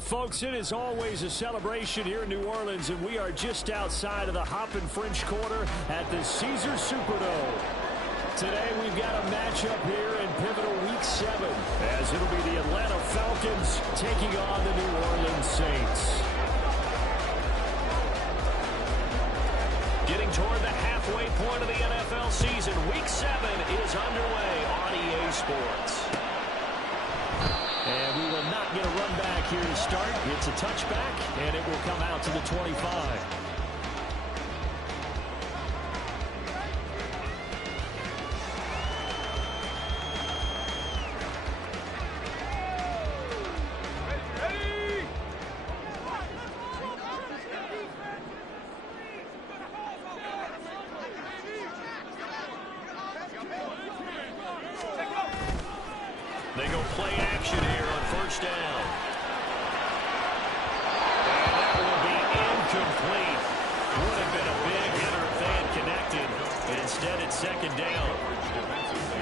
Folks, it is always a celebration here in New Orleans, and we are just outside of the Hoppin' French Quarter at the Caesars Superdome. Today we've got a matchup here in pivotal Week 7, as it'll be the Atlanta Falcons taking on the New Orleans Saints. Getting toward the halfway point of the NFL season, Week 7 is underway on EA Sports. And we will not get a run back here to start. It's a touchback, and it will come out to the 25. They go play action here on first down. And that will be incomplete. Would have been a big hitter if they had connected. And instead, it's second down.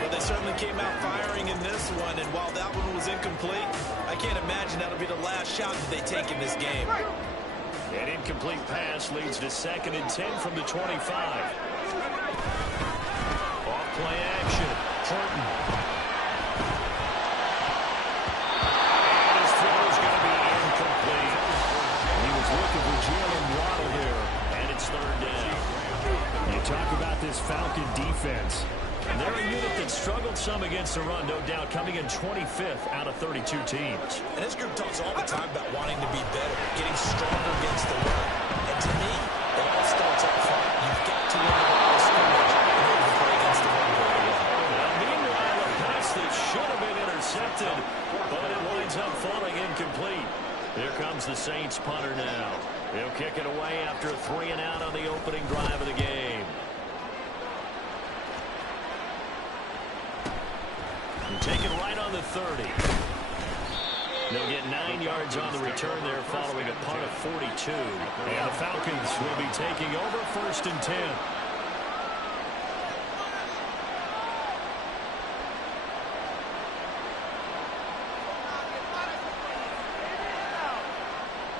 Well, they certainly came out firing in this one, and while that one was incomplete, I can't imagine that'll be the last shot that they take in this game. An incomplete pass leads to 2nd and 10 from the 25. Off play action. Horton. Talk about this Falcon defense. They're a unit that struggled some against the run, no doubt, coming in 25th out of 32 teams. And this group talks all the time about wanting to be better, getting stronger against the run. And to me, it all starts up front. You've got to win the line of scrimmage in order to play against the run very well. Meanwhile, a pass that should have been intercepted, but it winds up falling incomplete. Here comes the Saints punter now. He'll kick it away after a 3-and-out on the opening drive of the game. And take it right on the 30. They'll get 9 yards on the return there following a punt of 42. And the Falcons will be taking over 1st and 10.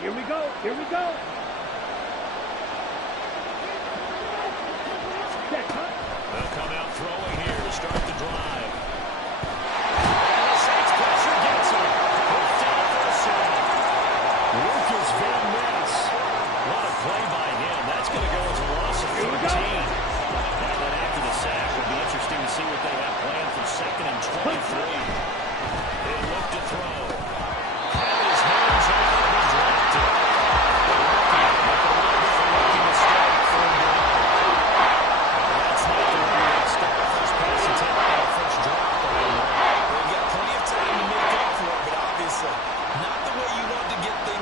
Here we go. Here we go. They'll come out throwing here to start the drive. And the Saints pressure gets him. Put down for the sack. Lucas Van Ness. What a play by him. That's going to go as a loss of 13. And then after the sack, it'll be interesting to see what they have planned for 2nd and 23. They look to throw. Had his hands on it and dropped it.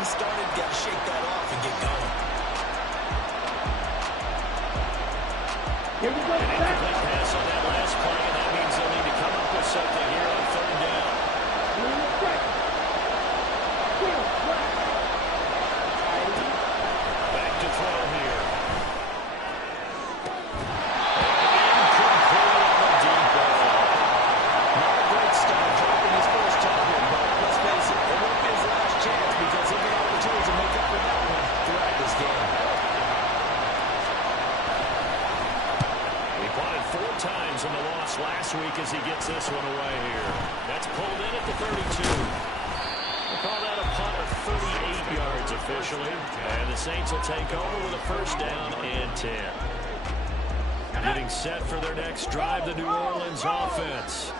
Started, got to shake that off and get going. Here we go. An incomplete pass on that last play, and that means they'll need to come up with something here on 3rd down. Back to throw here. Incomplete on the deep ball. Not a great start dropping his first target, but let's face it, it won't be his last chance because he'll get opportunities to make up for that one throughout this game. He punted 4 times in the loss last week as he gets this one away here. That's pulled in at the 32. We'll call that a punt of 38 yards officially. And the Saints will take over with a 1st down and 10. Getting set for their next drive, the New Orleans offense.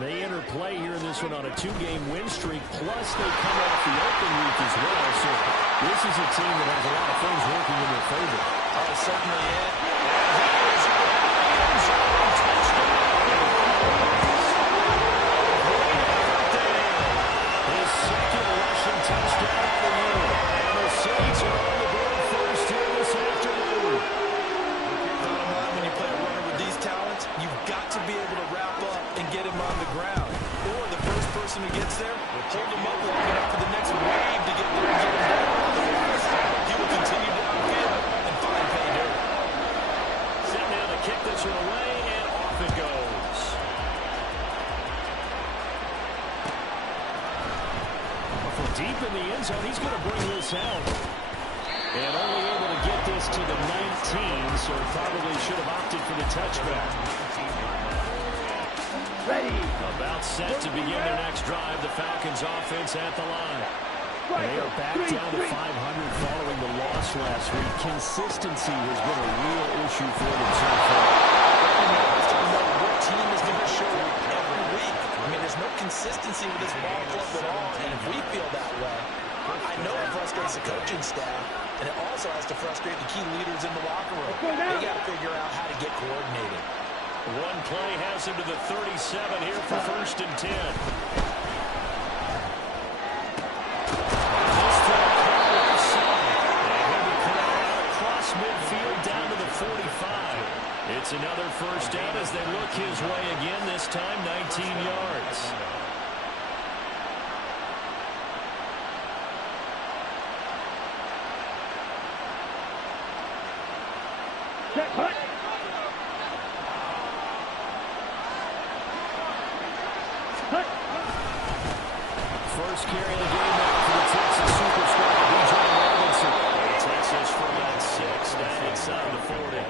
They enter play here in this one on a 2-game win streak, plus they come off the open week as well. So this is a team that has a lot of things working in their favor. Oh, certainly it. His 2nd rushing touchdown of the year. And the Saints are on the board first here this afternoon. Bottom line, when you play a runner with these talents, you've got to be able to wrap up and get him on the ground. Or the first person who gets there, hold him up long enough for the next wave to get there and get him down. Otherwise, he will continue downfield and find pay dirt. Set now to kick this one away, and off it goes. From deep in in the end zone. He's going to bring this out. And only able to get this to the 19, so probably should have opted for the touchback. Ready. About set to begin their next drive. The Falcons offense at the line. They are back down to 500 following the loss last week. Consistency has been a real issue for them so far. What team is going to show up every week? I mean, there's no consistency with this ball club at all, and if we feel that way, I know it frustrates the coaching staff, and it also has to frustrate the key leaders in the locker room. They got to figure out how to get coordinated. One play has him to the 37 here for 1st and 10. Midfield down to the 45. It's another first down as they look his way again, this time 19 yards. Set, cut. Cut. First carry of the game now for the Texas superstar, B.J. Robinson. Texas from that 6, down inside the 40.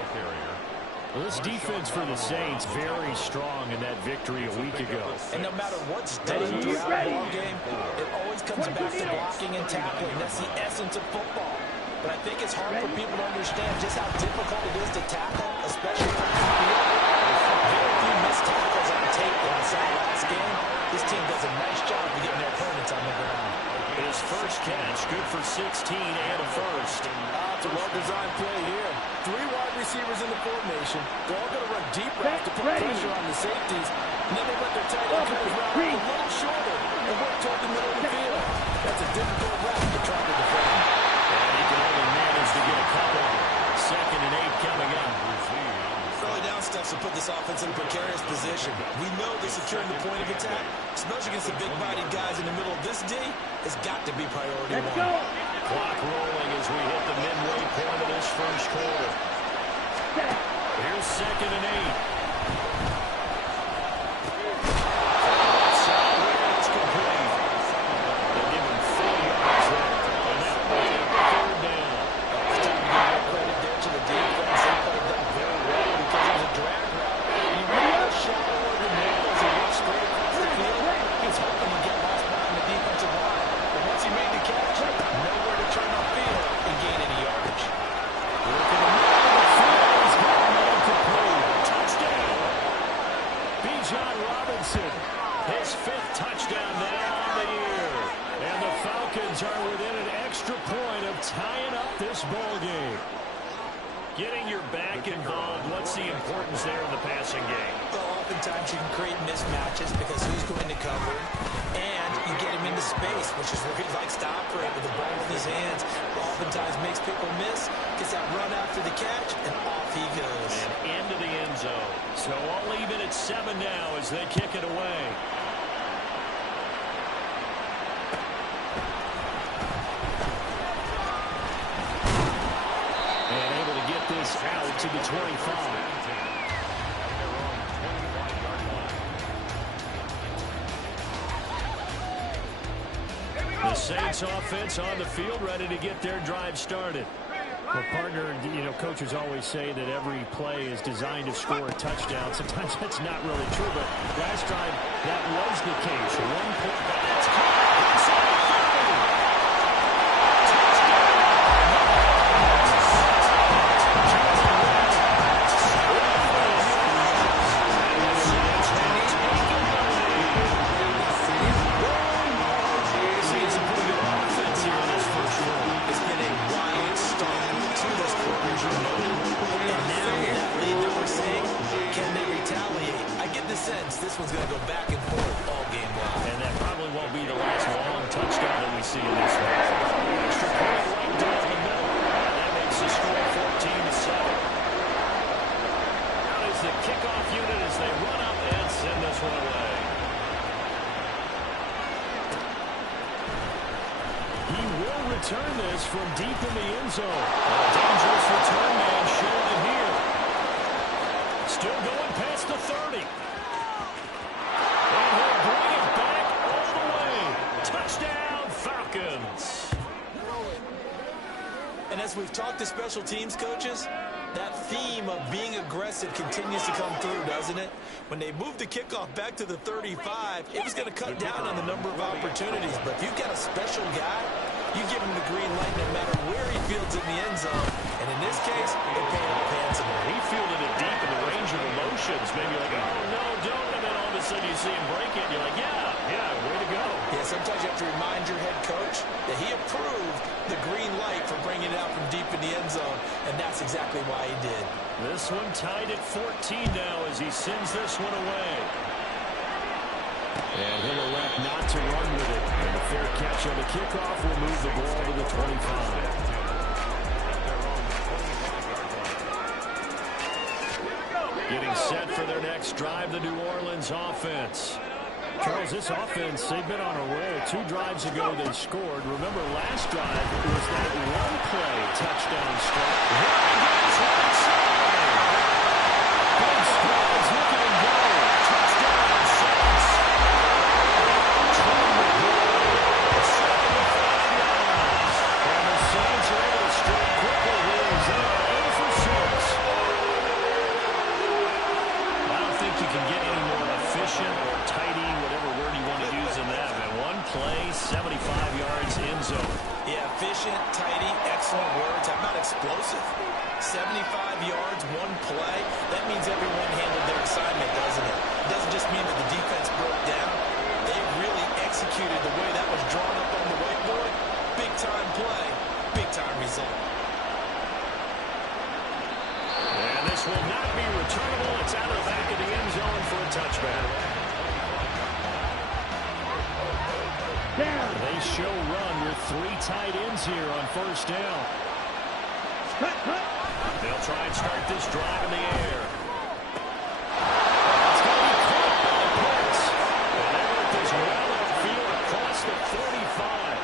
Well, this defense for the Saints very strong in that victory a week ago. And no matter what's done throughout the ball game, it always comes back to blocking and tackling. That's the essence of football. But I think it's hard for people to understand just how difficult it is to tackle, especially on the field. Very few missed tackles on tape that I saw last game. This team does a nice job of getting their opponents on the ground. His first catch, good for 16 and a first. It's a well-designed play here. 3 wide receivers in the formation. They're all going to run deep routes to put pressure on the safeties. And then they let their tight end come around a little shorter and work toward the middle of the field. That's a difficult route to try to defend. And he can only manage to get a couple. 2nd and 8 coming up. Early down steps will put this offense in a precarious position. We know they're securing the point of attack, especially against the big-bodied guys in the middle of this D. It's got to be priority Let's 1. go. Clock rolling as we hit the midway point of this first quarter. Here's 2nd and 8. It's complete. They'll give him 4 yards there. And that will be 3rd down. It's time to give more credit there to the defense. They played that very well because it was a drag route. You really got shallower than normal as he went straight across the field. He's hoping to get lost behind the defensive line. But once he made the catch, nowhere to turn on field and gain any yardage. Looking in the middle of the field. He's got him incomplete. Touchdown. B.J. Robinson. His 5th touchdown now on the year. And the Falcons are within an extra point of tying up this ball game. Getting your back involved, what's the importance there in the passing game? Well, oftentimes you can create mismatches because who's going to cover, and you get him into space, which is where he likes to operate with the ball in his hands. Oftentimes makes people miss, gets that run after the catch, and off he goes. And into the end zone. So all even at 7 now as they kick it away. Out to the 25. The Saints offense on the field, ready to get their drive started. Well, partner, coaches always say that every play is designed to score a touchdown. Sometimes that's not really true, but last time that was the case. 1 point, that's caught inside the 30. This one's going to go back and forth all game long. And that probably won't be the last long touchdown that we see in this one. Extra point right down the middle. And that makes the score 14-7. Now is the kickoff unit as they run up and send this one away. He will return this from deep in the end zone. A dangerous return man showing it here. Still going past the 30. And he'll bring it back all the way. Touchdown, Falcons. As we've talked to special teams coaches, that theme of being aggressive continues to come through, doesn't it? When they moved the kickoff back to the 35, it was going to cut down on the number of opportunities. But if you've got a special guy, you give him the green light no matter where he fields in the end zone. And in this case, it paid off handsomely. He fielded it deep in the range of emotions. Maybe like, oh, no, don't. And then all of a sudden you see him break it. And you're like, yeah, way to go. Yeah, sometimes you have to remind your head coach that he approved the green light for bringing it out from deep in the end zone. And that's exactly why he did. This one tied at 14 now as he sends this one away. And he'll elect not to run with it. And the fair catch on the kickoff will move the ball to the 25. Getting set for their next drive, the New Orleans offense. Charles, this offense, they've been on a roll. 2 drives ago they scored. Remember, last drive it was that one-play touchdown strike. Here he goes, right side. Big strides, look at him go. Touchdown, Saints. Trying to go. 75 yards. And the Saints are able to strike quickly here as they are 0 for 6. I don't think you can get any more efficient or tidy, whatever word you want to use in that. Man, one play, 75 yards in zone. Yeah, efficient, tidy, excellent words. How about explosive? 75 yards, one play. That means everyone handled their assignment, doesn't it? It doesn't just mean that the defense broke down. They really executed the way that was drawn up on the whiteboard. Big-time play, big-time result. And this will not be returnable. It's out of the back of the end zone for a touchback. They show run with 3 tight ends here on first down. They'll try and start this drive in the air. It's going to be caught by Pitts. And they let this well upfield across the 45.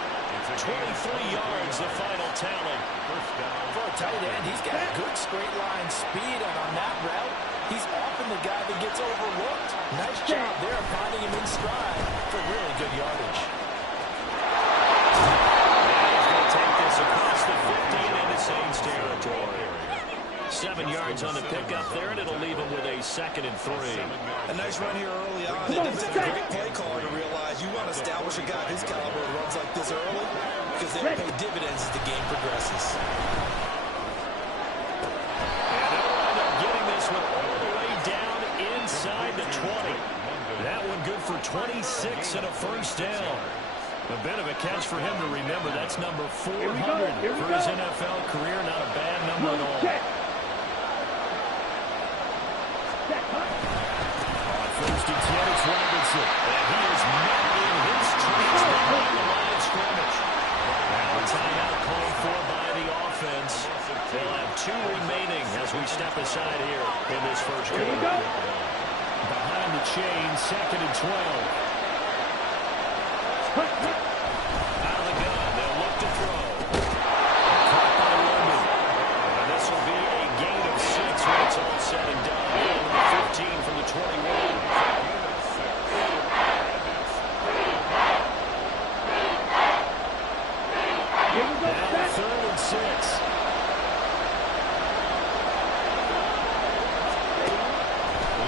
23 yards, the final tally. For a tight end, he's got good straight line speed, and on that route, he's often the guy that gets overlooked. Nice job there of finding him in stride for really good yardage. Across the 50 and into Saints territory. 7 yards on the pickup there, and it'll leave him with a 2nd and 3. A nice run here early on. It doesn't take a great play caller to realize you want to establish a guy this caliber who runs like this early because they'll pay dividends as the game progresses. And they'll wind up getting this one all the way down inside the 20. That one good for 26 and a first down. A bit of a catch for him to remember. That's number 400 for his NFL career. Not a bad number at all. On first and 10, it's Robinson. And he is met in his tracks behind the line of scrimmage. Now a timeout called for by the offense. They'll have 2 remaining as we step aside here in this first quarter. Behind the chain, 2nd and 12. Out of the gun, they'll look to throw. Caught by London. And this will be a gain of 6 when it's all said and done. Number 15 from the 21. Now 3rd and 6.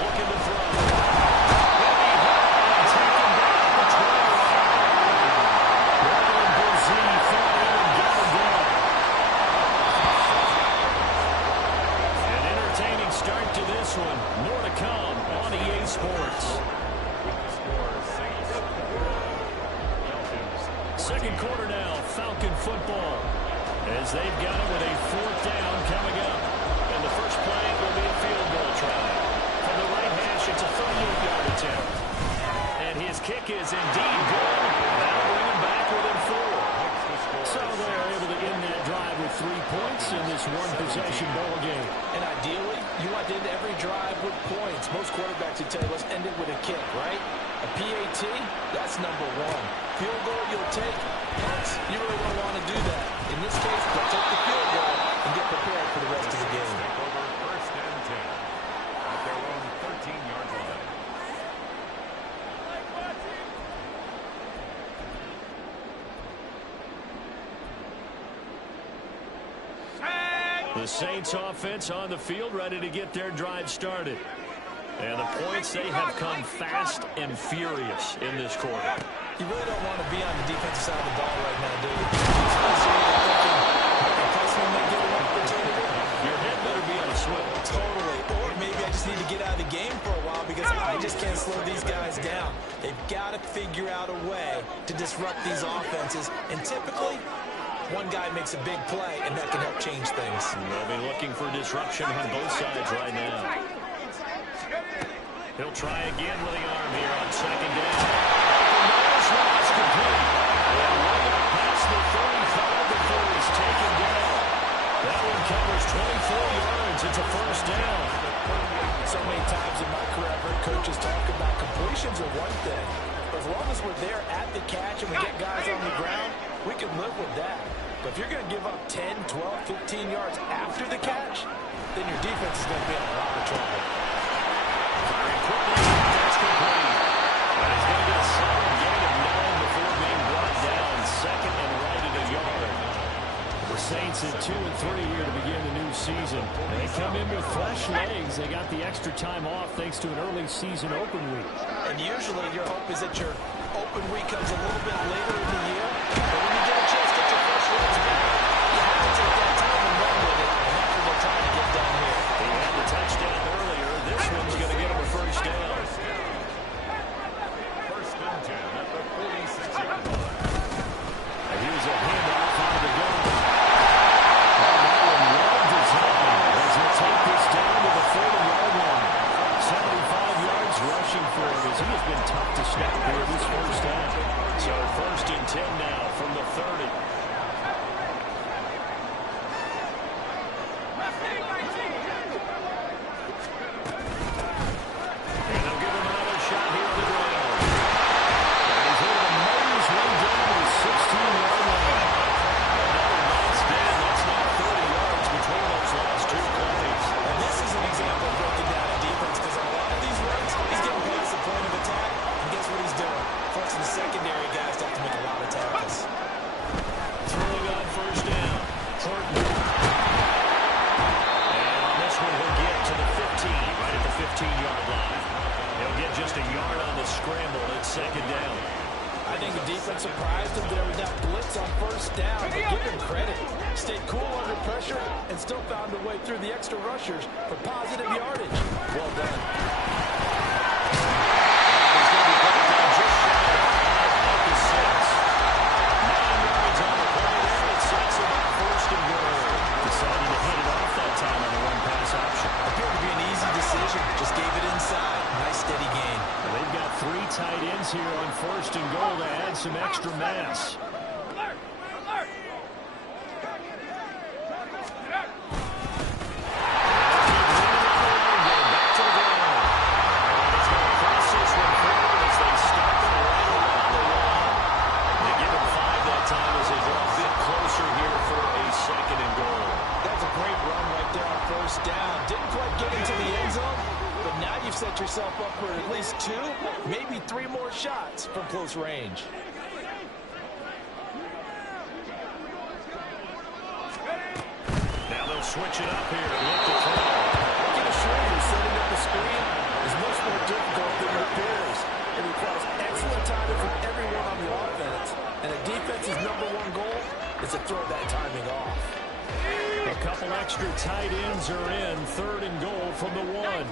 Looking to throw. More to come on EA Sports. Second quarter now, Falcon football. As they've got it with a 4th down coming up. And the first play will be a field goal try. From the right hash, it's a 38-yard attempt. And his kick is indeed good. That'll bring him back within 4. So they're able to end that drive with 3 points in this one-possession ball game. And ideally, you want to end every drive with points. Most quarterbacks would tell you, let's end it with a kick, right? A PAT, that's number 1. Field goal you'll take, punts, you really don't want to do that. In this case, they'll take the field goal and get prepared for the rest of the game. First and 10 at their own 13-yard line. The Saints offense on the field, ready to get their drive started. And the points, they have come fast and furious in this quarter. You really don't want to be on the defensive side of the ball right now, do you? Especially when you're thinking, plus when they get an opportunity. Your head better be on a swivel. Totally. Or maybe I just need to get out of the game for a while because I just can't slow these guys down. They've got to figure out a way to disrupt these offenses. And typically, one guy makes a big play, and that can help change things. They'll be looking for disruption on both sides right now. He'll try again with the arm here on second down. That's complete. And right up past the 35 before he's taken down. That one covers 24 yards. It's a first down. So many times in my career, I've heard coaches talk about completions are one thing. But as long as we're there at the catch and we get guys on the ground, we can live with that. But if you're going to give up 10, 12, 15 yards after the catch, then your defense is going to be in a lot of trouble. Very quickly, that's complete. And he's going to get a solid gain of 9 before being brought down. Second and right at a yard. The Saints at 2 and 3 here to begin the new season. They come in with fresh legs. They got the extra time off thanks to an early season open week. And usually your hope is that your open week comes a little bit later in the year. But when you get a chance to get your fresh legs back, you have to take that time and run with it. And that's what they're trying to get done here. He had the touchdown earlier. This one's going to get him a first down. First and 10 at the 46-yard line. And here's a handoff out of the gun. Well designed as he'll take this down to the 40-yard line. 75 yards rushing for him as he has been tough to stop here this first down. So first and 10 now from the 30. And they'll give him another shot here on the ground. And he's able to nose one down to the 16-yard line. Another nice gain. That's now 30 yards between those last two plays. And this is an example of breaking down a defense because on a lot of these runs, he's getting past the point of attack. And guess what he's doing? Forcing the secondary guys to have to make a lot of tackles. Throwing on first down. Horton. And on this one, he'll get to the 15, right at the 15-yard line. He'll get just a yard on the scramble at second down. I think the defense surprised him there with that blitz on first down, but give him credit. Stayed cool under pressure and still found a way through the extra rushers for positive yardage. Well done. He's going to be brought down just shy of the 6. 9 yards on the play there. It sets him up first and goal. Decided to hit it off that time on the one-pass option. Appeared to be an easy decision. Just gave it inside. Nice steady gain. Well, they've got 3 tight ends here on first and goal to add some extra mass. Down. Didn't quite get into the end zone, but now you've set yourself up for at least 2, maybe 3 more shots from close range. Now they'll switch it up here and look to throw. Looking to Schrader setting up the screen is much more difficult than it appears. It requires excellent timing from everyone on the offense, and a defense's #1 goal is to throw that timing off. A couple extra tight ends are in. Third and goal from the 1.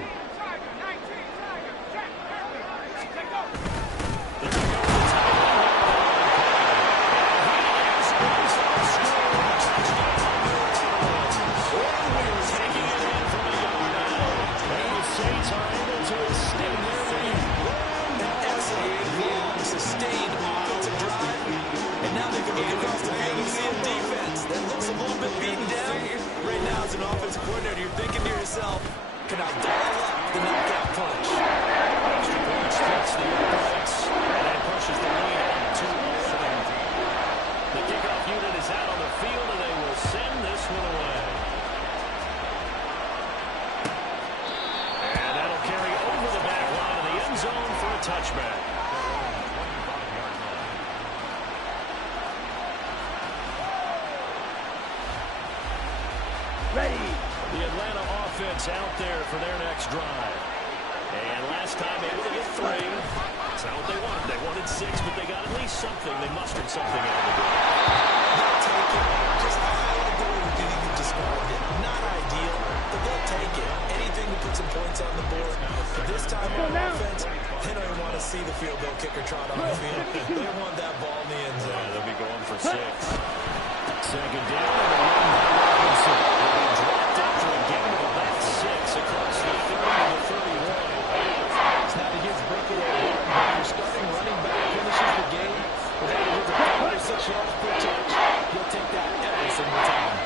Saints are able to extend their lead. An excellent, long, sustained offensive drive, and now they can look across the field and see a defense that looks a little bit beaten down. Right now, as an offensive coordinator, you're thinking to yourself, can I dial up the knockout punch? Extra points fits the points, and that pushes the lead on 2-0. The kickoff unit is out on the field, and they will send this one away. And that'll carry over the back line of the end zone for a touchback. Ready. It's out there for their next drive. And last time able to get 3. That's not what they wanted. They wanted 6, but they got at least something. They mustered something out of the game. They'll take it. Just I like the way you described it. Not ideal, but they'll take it. Anything to put some points on the board. This time on offense, they don't even want to see the field goal kicker trot on the field. They want that ball in the end zone. Yeah, they'll be going for 6. Second down and a run by Robinson. They'll be dropped after a gain of about 6 across the 30 to the 31. It's not a huge breakaway run, but if your starting running back finishes the game with averages of 5 or 6 yards per touch, you'll take that every single time.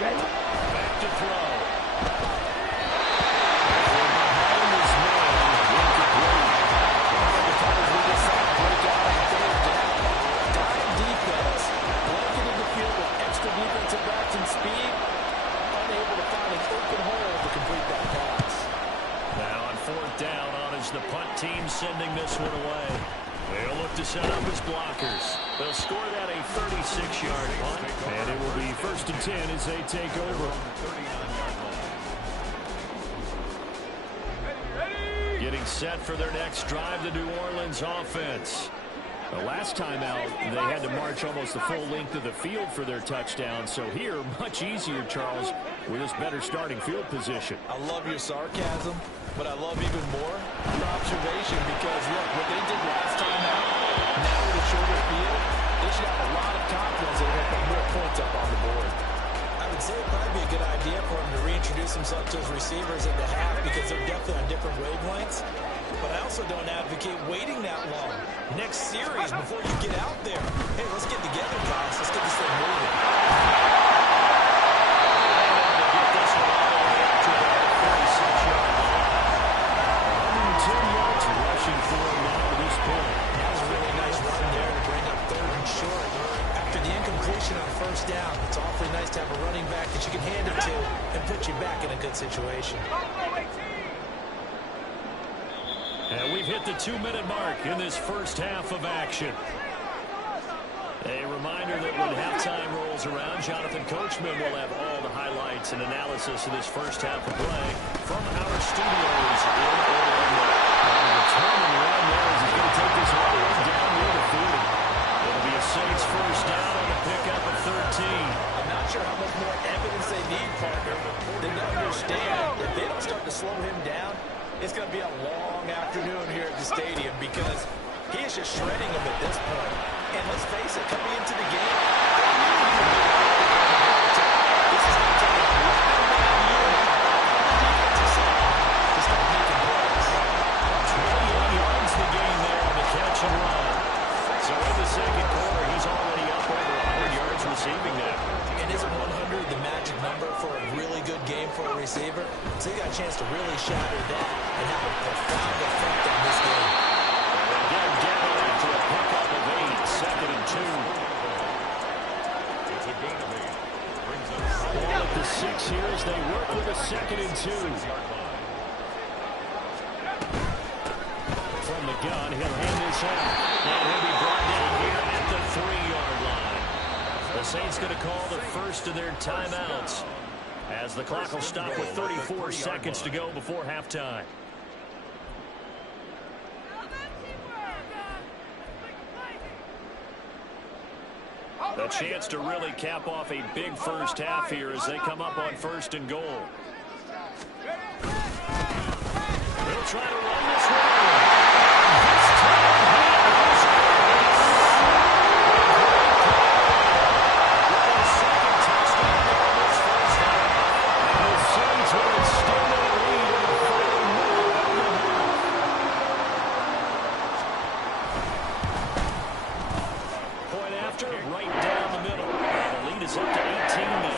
Back to throw. Defensive backs and speed, unable to find an open hole to complete that pass. Now on 4th down, on is the punt team sending this one away. They'll look to set up his blockers. They'll score that a 36-yard punt, and it will be 1st and 10 as they take over. Getting set for their next drive, the New Orleans offense. The last time out, they had to march almost the full length of the field for their touchdown. So here, much easier, Charles, with this better starting field position. I love your sarcasm, but I love even more your observation because, look, what they did last time out, now with a shorter field, they should have a lot of confidence that they're going to put more points up on the board. I would say it'd probably be a good idea for him to reintroduce himself to his receivers in the half because they're definitely on different wavelengths. But I also don't advocate waiting that long. Next series, before you get out there, hey, let's get together, guys. Let's get this thing moving. To get this one all the way up to the 46-yard line. 110 yards rushing for him now to this point. That was a really nice run there to bring up 3rd and short. After the incompletion on 1st down, it's awfully nice to have a running back that you can hand it to and put you back in a good situation. And we've hit the 2-minute mark in this first half of action. A reminder that when halftime rolls around, Jonathan Coachman will have all the highlights and analysis of this first half of play from our studios in Orlando. And the turning run there is going to take this all the way down near the field. It'll be a Saints first down on the pickup of 13. I'm not sure how much more evidence they need, partner, than to understand if they don't start to slow him down, it's going to be a long afternoon here at the stadium because he is just shredding them at this point. And let's face it, coming into the game, this is going to take a one-man unit on the defensive side to start making plays. 28 yards the game there on the catch and run. So in the second quarter, he's already up over 100 yards receiving now. And isn't 100 the magic number for a really good game for a receiver? So he got a chance to really shatter that and have a profound effect on this game. And again, Gavin after a pickup of 8, 2nd and 2. It's a gain of 8. Brings up Ball at the 6 here as they work with a 2nd and 2. From the gun, he'll hand this off. And he'll be brought down here at the 3-yard line. The Saints going to call the first of their timeouts as the clock will stop with 34 seconds to go before halftime. A chance to really cap off a big first half here as they come up on 1st and goal. They'll try to run this one. This time he is with a 2nd touchdown on this first half. And the Saints will extend their lead in the final minute of the half. Point after, right down the middle. And the lead is up to 18 now.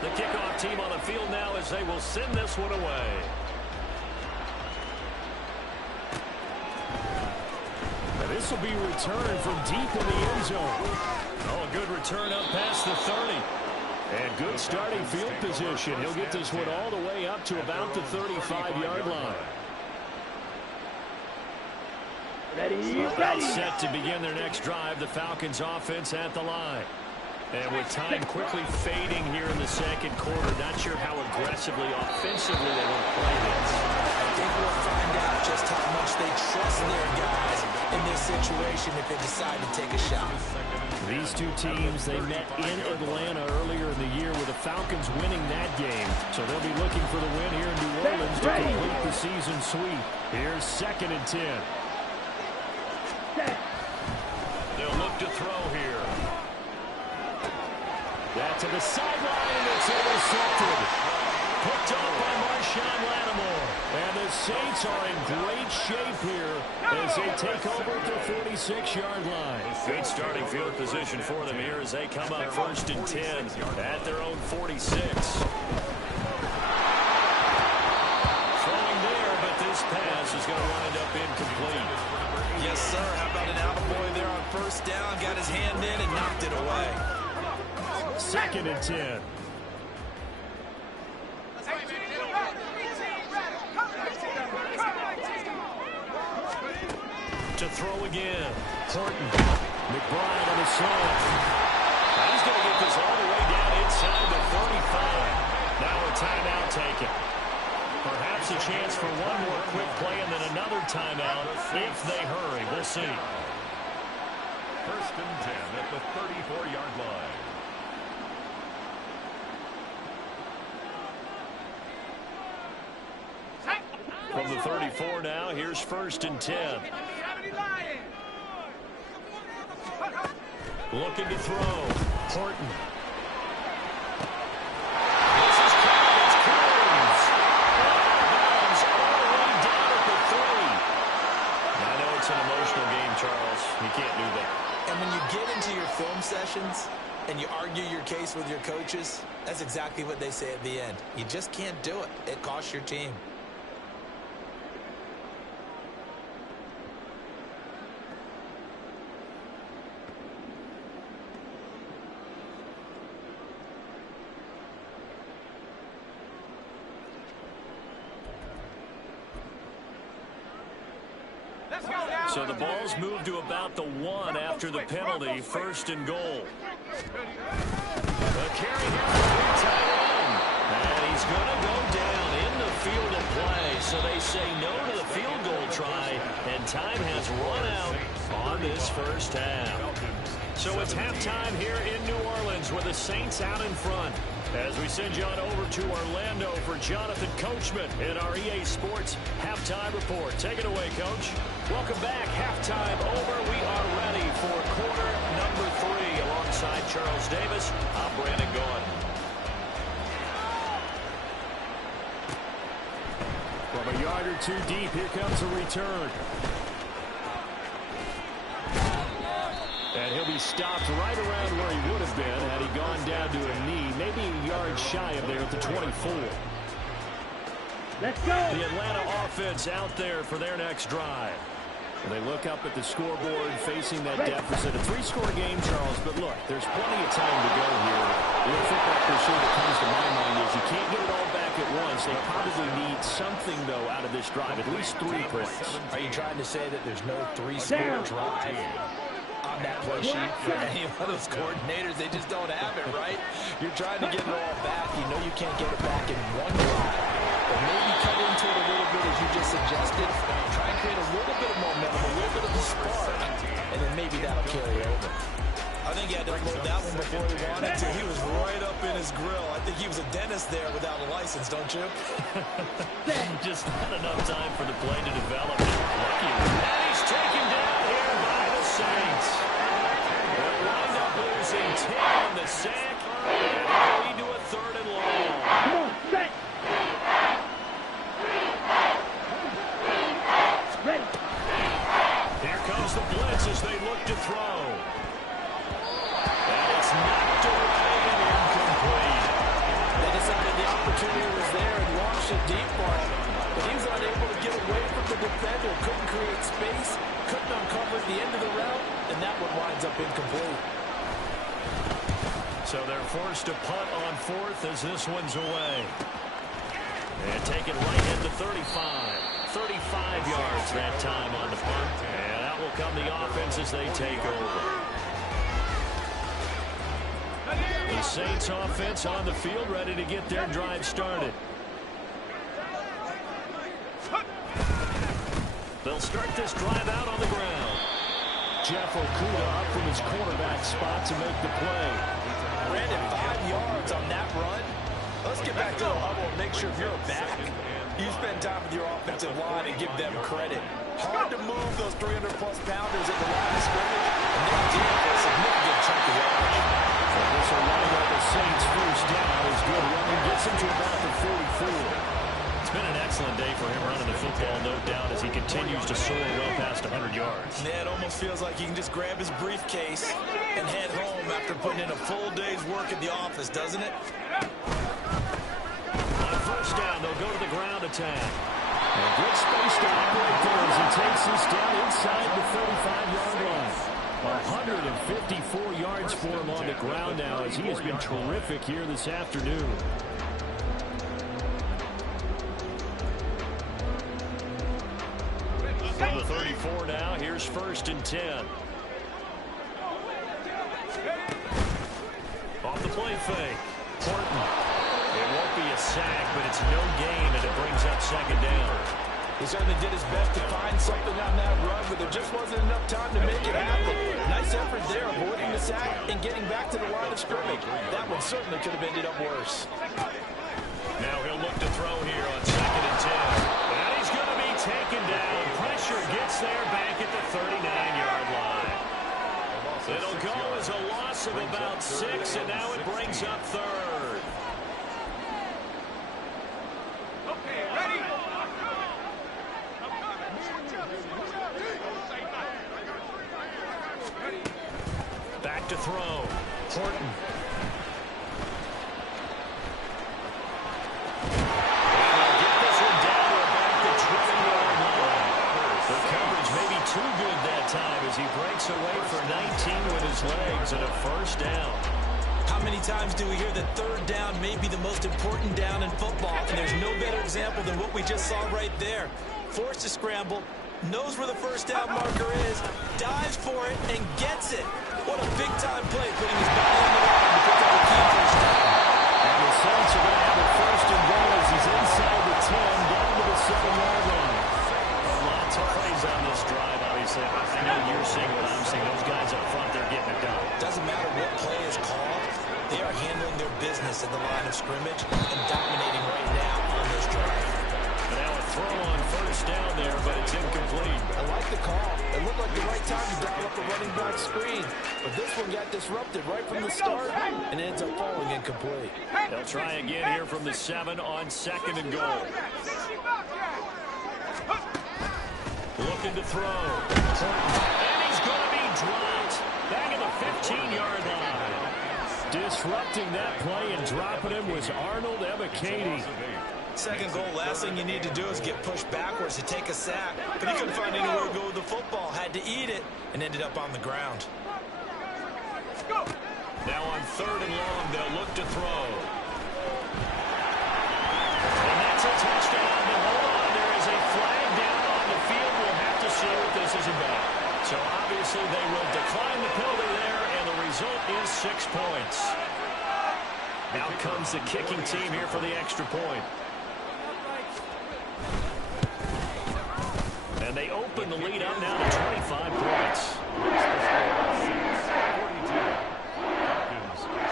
The kickoff team on the field now as they will send this one away. And this will be returned from deep in the end zone. Oh, a good return up past the 30. And good starting field position. He'll get this one all the way up to about the 35-yard line. About set to begin their next drive, the Falcons offense at the line. And with time quickly fading here in the second quarter, not sure how aggressively, offensively they want to play this. I think we'll find out just how much they trust their guys in this situation if they decide to take a shot. These two teams, they met in Atlanta earlier in the year with the Falcons winning that game. So they'll be looking for the win here in New Orleans to complete the season sweep. Here's 2nd and 10. They'll look to throw here. That to the sideline, and it's intercepted. Picked up by Marshawn Lattimore. And the Saints are in great shape here as they take over at the 46-yard line. Good starting field position for them here as they come up 1st and 10 at their own 46. Throwing there, but this pass is going to wind up incomplete. Yes, sir. How about an attaboy there on 1st down? Got his hand in and knocked it away. 2nd and 10. To throw again. Horton. McBride on the slant. He's going to get this all the way down inside the 35. Now a timeout taken. Perhaps a chance for one more quick play and then another timeout if they hurry. We'll see. 1st and 10 at the 34-yard line. From the 34 now, here's 1st and 10. Looking to throw. Horton. This is caught. It's Cruz. Bounds all the way down at the 3. I know it's an emotional game, Charles. You can't do that. And when you get into your film sessions and you argue your case with your coaches, that's exactly what they say at the end. You just can't do it. It costs your team. So the ball's moved to about the 1 after the penalty. 1st and goal. The carry here for the tight end. And he's going to go down in the field of play. So they say no to the field goal try. And time has run out on this 1st half. So it's halftime here in New Orleans with the Saints out in front. As we send you on over to Orlando for Jonathan Coachman in our EA Sports Halftime Report. Take it away, Coach. Welcome back. Halftime over. We are ready for quarter number 3. Alongside Charles Davis, I'm Brandon Gaudin. From a yard or two deep, here comes a return. And he'll be stopped right around where he would have been had he gone down to a knee, maybe a yard shy of there at the 24. Let's go. The Atlanta offense out there for their next drive. They look up at the scoreboard facing that deficit. A 3-score game, Charles, but look, there's plenty of time to go here. The football pursuit that comes to my mind is you can't get it all back at once. They probably need something, though, out of this drive, at least 3 plays. Are you trying to say that there's no 3-score drive on that play sheet for any of those coordinators? They just don't have it, right? You're trying to get it all back. You know you can't get it back in one drive. But maybe cut into it a little bit, as you just suggested. Try and create a little bit of momentum, a little bit of a spark, and then maybe that'll carry over. I think he had to load that one before he wanted to. He was right up in his grill. I think he was a dentist there without a license, don't you? Just not enough time for the play to develop. Lucky. And he's taken down here by the Saints. They'll wind up losing 10 on the sack, and they'll lead to a 3rd and long. Come on, set. Ready. Here comes the blitz as they look to throw. And it's knocked away and incomplete. They decided the opportunity was there and launched a deep ball, but he was unable to get away from the defender, couldn't create space, couldn't uncover the end of the route, and that one winds up incomplete. So they're forced to punt on 4th as this one's away. And take it right at the 35. 35 yards that time on the punt. And will come the offense as they take over. The Saints offense on the field, ready to get their drive started. They'll start this drive out on the ground. Jeff Okudah up from his quarterback spot to make the play. Brandon, 5 yards on that run. Let's get back to the huddle and make sure if you're a back, you spend time with your offensive line and give them credit. Hard to move those 300-plus pounders at the line of scrimmage, and they did for a significant chunk of yardage. This will line up the Saints' first down. Is good running, gets him to about the 44. It's been an excellent day for him running the football, no doubt, as he continues to soar well past 100 yards. Yeah, it almost feels like he can just grab his briefcase and head home after putting in a full day's work at the office, doesn't it? On first down, they'll go to the ground attack. A good space to operate there as he takes this down inside the 35-yard line. 154 yards for him on the ground now, as he has been terrific here this afternoon. From the 34 now, here's 1st and 10. Off the play fake. Horton. It won't be a sack, but it's no gain, and it brings up 2nd down. He certainly did his best to find something on that run, but there just wasn't enough time to make it happen. Nice effort there, avoiding the sack and getting back to the line of scrimmage. That one certainly could have ended up worse. Now he'll look to throw here on 2nd and 10. And he's going to be taken down. Pressure gets there back at the 39-yard line. It'll go as a loss of about 6, and now it brings up 3rd. Okay, ready? Back to throw. Horton. Too good that time as he breaks away for 19 with his legs and a 1st down. How many times do we hear that 3rd down may be the most important down in football, and there's no better example than what we just saw right there. Forced to scramble, knows where the 1st down marker is, dives for it, and gets it. What a big-time play, putting his body on the line to pick up a key 1st down. And the Saints are going to have a 1st and goal as he's inside the 10, down to the 7-yard line. Lots of plays on this drive, obviously. I know you're seeing what I'm seeing. Those guys up front, they're getting it done. Doesn't matter what play is called. They are handling their business at the line of scrimmage and dominating right now on this drive. And now a throw on 1st down there, but it's incomplete. I like the call. It looked like the right time to dial up a running back screen. But this one got disrupted right from the start and ends up falling incomplete. They'll try again here from the 7 on 2nd and goal. Looking to throw. And he's going to be dropped. Back at the 15-yard line. Disrupting that play and dropping him was Arnold Ebiketie. 2nd goal, last thing you need to do is get pushed backwards to take a sack. But he couldn't find anywhere to go with the football. Had to eat it and ended up on the ground. Now on 3rd and long, they'll look to throw. And that's a touchdown. But hold on, there is a flag down on the field. We'll have to see what this is about. So obviously they will decline the penalty there, and the result is 6 points. Out comes the kicking team here for the extra point. And they open the lead up now to 25 points.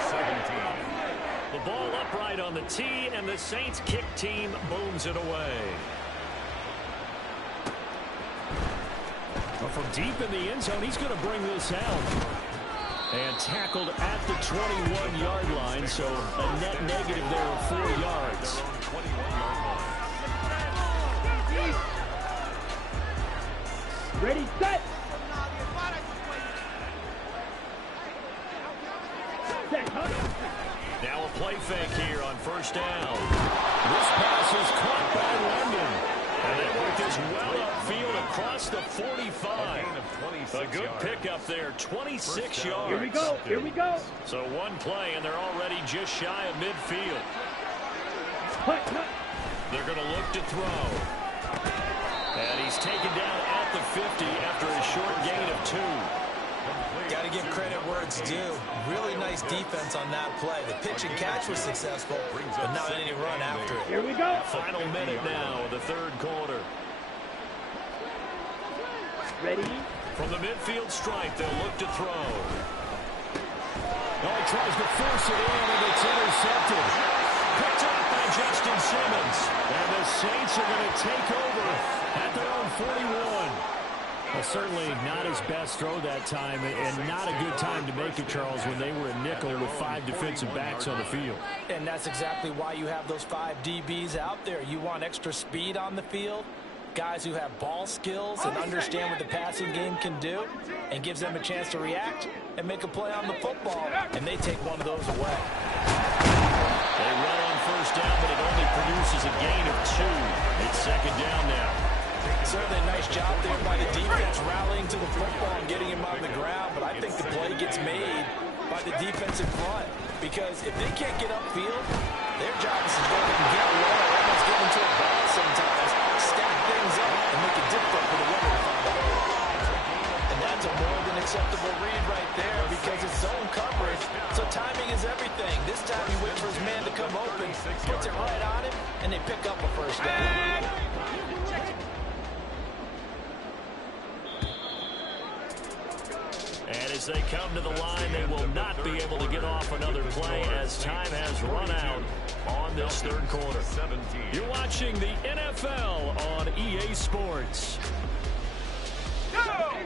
17. The ball upright on the tee, and the Saints kick team booms it away. Well, from deep in the end zone, he's going to bring this out. And tackled at the 21-yard line, so a net negative there of 4 yards. 21-yard line. Ready, set. Now a play fake here on 1st down. This pass is caught by London. And they work this well upfield across the 45. A good pickup there, 26 yards. Here we go, here we go. So one play, and they're already just shy of midfield. They're going to look to throw. And he's taken down at the 50 after a short gain of 2. Got to give credit where it's due. Really nice defense on that play. The pitch and catch was successful, but not any run after it. Here we go. Final minute now of the third quarter. Ready? From the midfield stripe, they'll look to throw. Oh, he tries to force it in, and it's intercepted. Picked up by Justin Simmons. And the Saints are going to take over at their own 41. Well, certainly not his best throw that time, and not a good time to make it, Charles, when they were a nickel with 5 defensive backs on the field. And that's exactly why you have those 5 DBs out there. You want extra speed on the field, guys who have ball skills and understand what the passing game can do, and gives them a chance to react and make a play on the football, and they take one of those away. They run on first down, but it only produces a gain of 2. It's second down now. Certainly a nice job there by the defense rallying to the football and getting him on the ground, but I think the play gets made by the defensive front, because if they can't get upfield, their job is to go ahead and get low, almost get into a ball sometimes, stack things up, and make it difficult for the runner to find a hole. And that's a more than acceptable read right there, because it's zone coverage, so timing is everything. This time he waits for his man to come open, puts it right on him, and they pick up a first down. And as they come to the line, they will not be able to get off another play as time has run out on this third quarter. You're watching the NFL on EA Sports.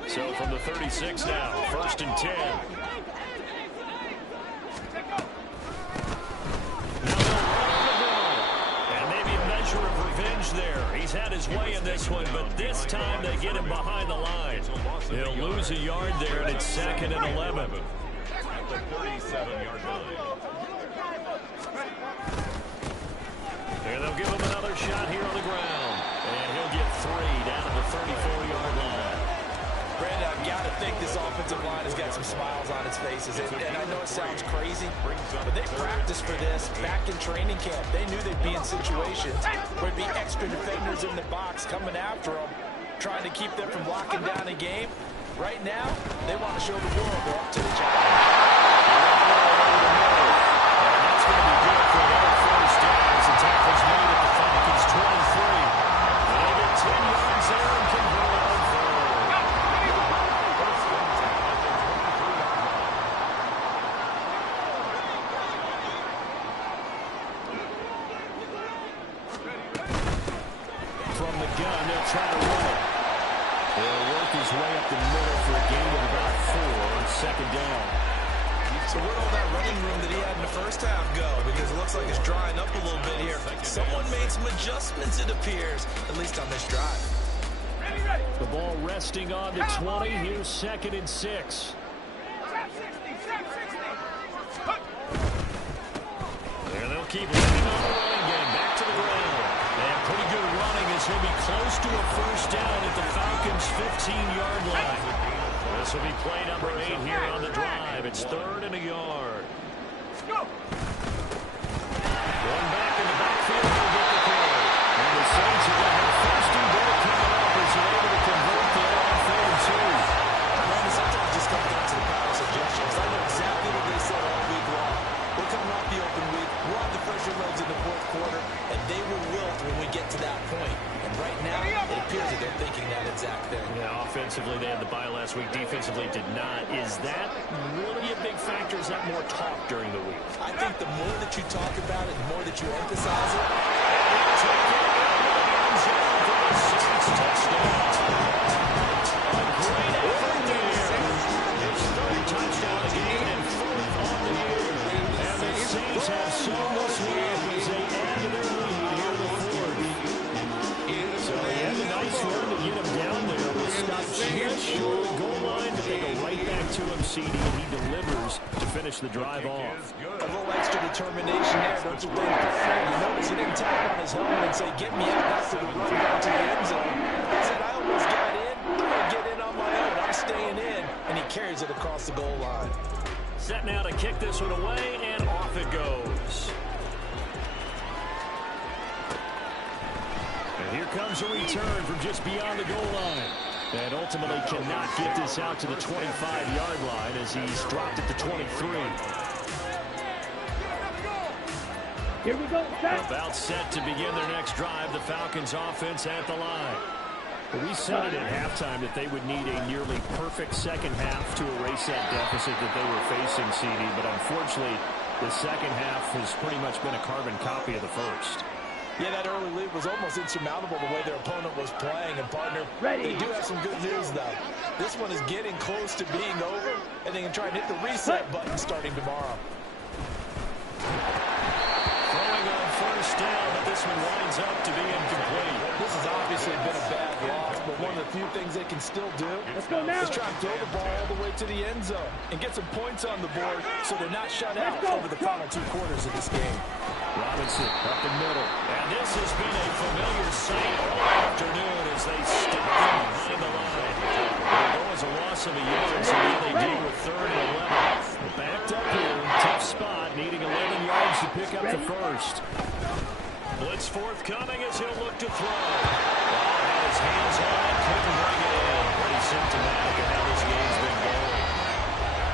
So from the 36 now, 1st and 10. And maybe a measure of revenge there. He's had his way in this one, but this time they get him behind the line. He'll lose a yard there, and it's 2nd and 11. At the 37-yard line. And they'll give him another shot here on the ground. And he'll get 3 down at the 34-yard line. Brandon, I've got to think this offensive line has got some smiles on its faces. And I know it sounds crazy, but they practiced for this back in training camp. They knew they'd be in situations where there'd be extra defenders in the box coming after them, trying to keep them from locking down a game. Right now, they want to show the world they're up to the challenge. And that's going to be good for another first down as the tackle's made at the Falcons' 23. And they get 10 yards there and convert on third. From the gun, they'll try to run it. He'll work his way up the middle for a gain of about 4 on 2nd down. So where'd all that running room that he had in the first half go? Because it looks like it's drying up a little bit here. Someone made some adjustments, it appears, at least on this drive. The ball resting on the 20. Here's 2nd and 6. There they'll keep running on the running game. Back to the ground. And pretty good running as he'll be close to a first down at the Falcons' 15-yard line. This will be play number 8 here on the drive. It's 3rd and a yard. Going back in the backfield, they'll get the play. And the Saints are going to have 1st and goal coming up as they're able to convert there on 3rd and 2. Man, sometimes just comes down to the power suggestions. I know exactly what they said all week long. We're coming off the open week. We'll have the fresher legs in the 4th quarter, and they will wilt when we get to that point. And right now, it appears that they're thinking that exact thing. Yeah, offensively, they had the bye last week. Defensively, did not. Is that really a big factor? Is that more talk during the week? I think the more that you talk about it, the more that you emphasize it. A great effort there. His 3rd touchdown of the game and 4th on the year. And the Saints have shown this week as they add to their lead here in the 4th. So they had a nice run to get him down there. Was stopped just short of the goal line, but they go right back to him, CD, and he delivers to finish the drive off. A little extra determination there, don't you think? You notice he didn't tap on his helmet and say, get me out after the run down to the end zone. He said, I almost got in. I'm going to get in on my own. I'm staying in. And he carries it across the goal line. Set now to kick this one away, and off it goes. And here comes comes a return from just beyond the goal line. And ultimately cannot get this out to the 25-yard line as he's dropped at the 23. Here we go, set. About set to begin their next drive. The Falcons offense at the line. We said it at halftime that they would need a nearly perfect second half to erase that deficit that they were facing, CD. But unfortunately, the second half has pretty much been a carbon copy of the first. Yeah, that early lead was almost insurmountable the way their opponent was playing. And, partner, they do have some good news, though. This one is getting close to being over, and they can try and hit the reset button starting tomorrow. Throwing on first down, but this one winds up to be incomplete. This has obviously been a bad loss, but one of the few things they can still do is try and throw the ball all the way to the end zone and get some points on the board so they're not shut out over the final 2 quarters of this game. Robinson up the middle. And this has been a familiar sight all afternoon as they stop him behind the line. There was a loss of a yard, so now they deal with 3rd and 11. Backed up here, tough spot, needing 11 yards to pick up the first. Blitz forthcoming as he'll look to throw. Had his hands on it, couldn't bring it in. Pretty symptomatic of how this game's been going.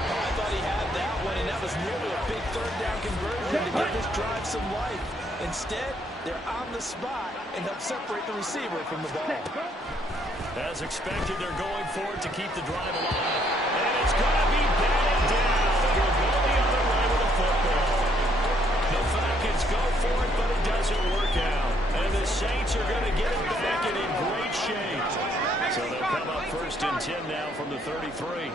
I thought he had that one, and that was nearly a big 3rd down conversion to give this drive some life. Instead, they're on the spot and help separate the receiver from the ball. As expected, they're going for it to keep the drive alive. And it's going to be batted down. He'll go the other way with the football. The Falcons go for it, but it doesn't work out. And the Saints are going to get it back and in great shape. So they'll come up 1st and 10 now from the 33.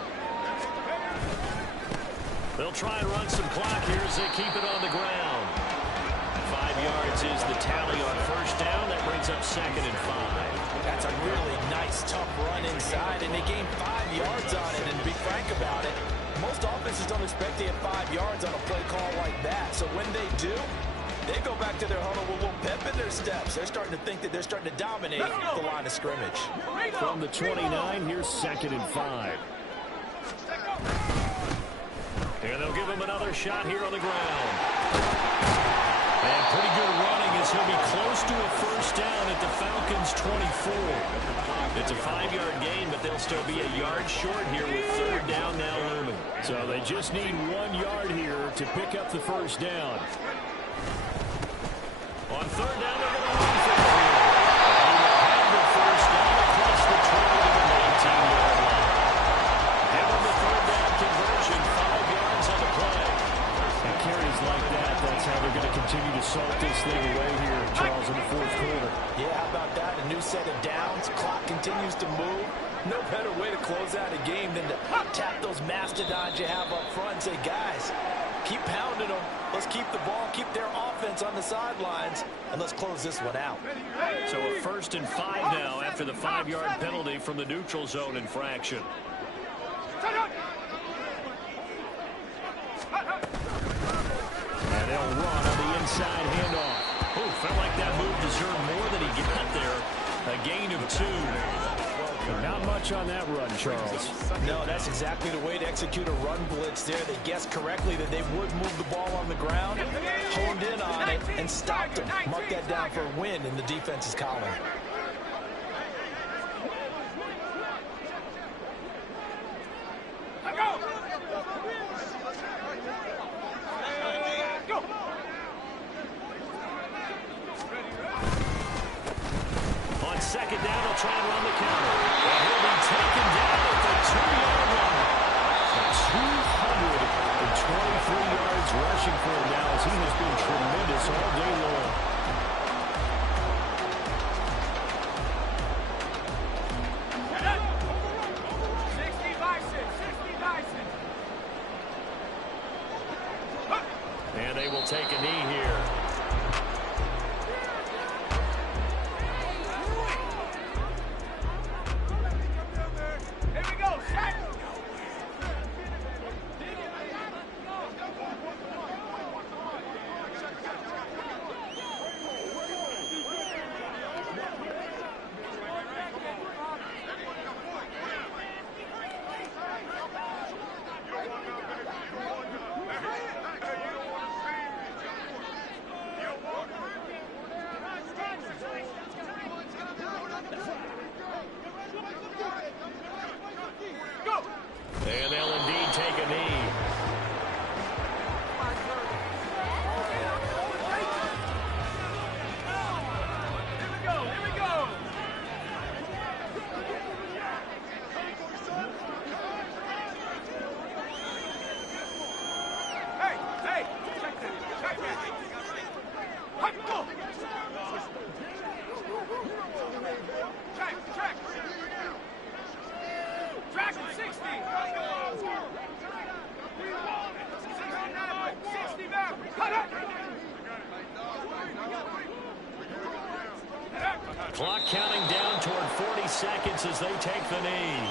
They'll try and run some clock here as they keep it on the ground. 5 yards is the tally on first down. That brings up 2nd and 5. That's a really nice, tough run inside, and they gained 5 yards on it. And to be frank about it, most offenses don't expect to get 5 yards on a play call like that. So when they do, they go back to their huddle with a little pep in their steps. They're starting to think that they're starting to dominate the line of scrimmage. From the 29, here's 2nd and 5. And they'll give him another shot here on the ground. And pretty good running as he'll be close to a first down at the Falcons' 24. It's a 5-yard gain, but they'll still be a yard short here with 3rd down now looming. So they just need 1 yard here to pick up the first down. On 3rd down, they're going to run for it here. They will have the first down across the 20 to the 19-yard line. Give them the 3rd down conversion, 5 yards on the play. And carries like that, that's how they're going to continue to salt this thing away here, Charles, in the 4th quarter. Yeah, how about that? A new set of downs. Clock continues to move. No better way to close out a game than to tap those mastodons you have up front and say, guys, keep pounding them. Let's keep the ball, keep their offense on the sidelines, and let's close this one out. So a 1st and 5 now after the 5-yard penalty from the neutral zone infraction. And they'll run on the inside handoff. Oh, felt like that move deserved more than he got there. A gain of 2. But not much on that run, Charles. No, that's exactly the way to execute a run blitz there. They guessed correctly that they would move the ball on the ground, honed in on it, and stopped them. Mark that down for a win in the defense's column. On 2nd down, they'll try and run the counter. And he'll be taken down at the 2-yard line. 223 yards rushing for him now as he has been tremendous all day long. And they will take a knee here. Clock counting down toward 40 seconds as they take the knee.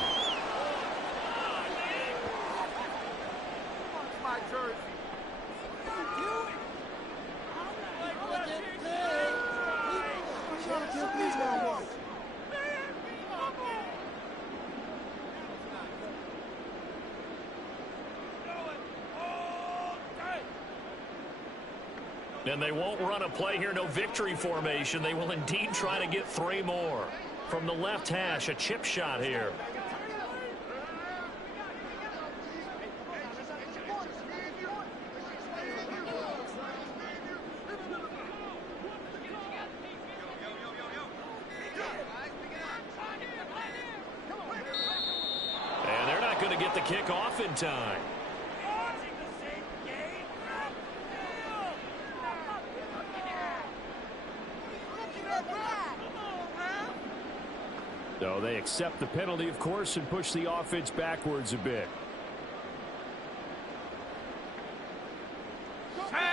And they won't run a play here, no victory formation. They will indeed try to get 3 more. From the left hash, a chip shot here. And they're not going to get the kick off in time. So they accept the penalty, of course, and push the offense backwards a bit. And on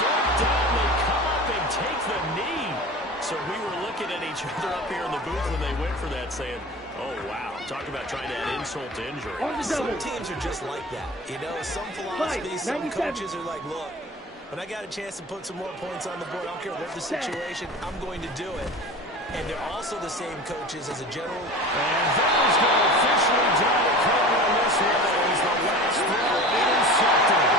4th down, they come up and take the knee. So we were looking at each other up here in the booth when they went for that, saying, oh, wow. Talk about trying to add insult to injury. Some teams are just like that. You know, some philosophies, some coaches are like, look, when I got a chance to put some more points on the board, I don't care what the situation, I'm going to do it. And they're also the same coaches as a general. And that is going to officially draw the curtain on this one as the last throw intercepted.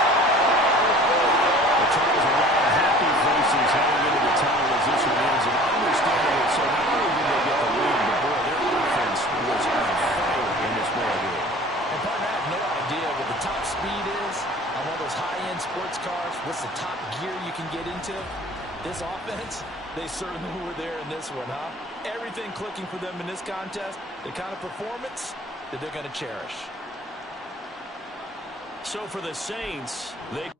The Chargers a lot of happy faces heading into the tunnel as this one ends. And understandable, so not only did they get the lead, but boy, their offense was on fire in this ball game. And partner, I have no idea what the top speed is on one of those high-end sports cars. What's the top gear you can get into? This offense, they certainly were there in this one, huh? Everything clicking for them in this contest, the kind of performance that they're going to cherish. So for the Saints, they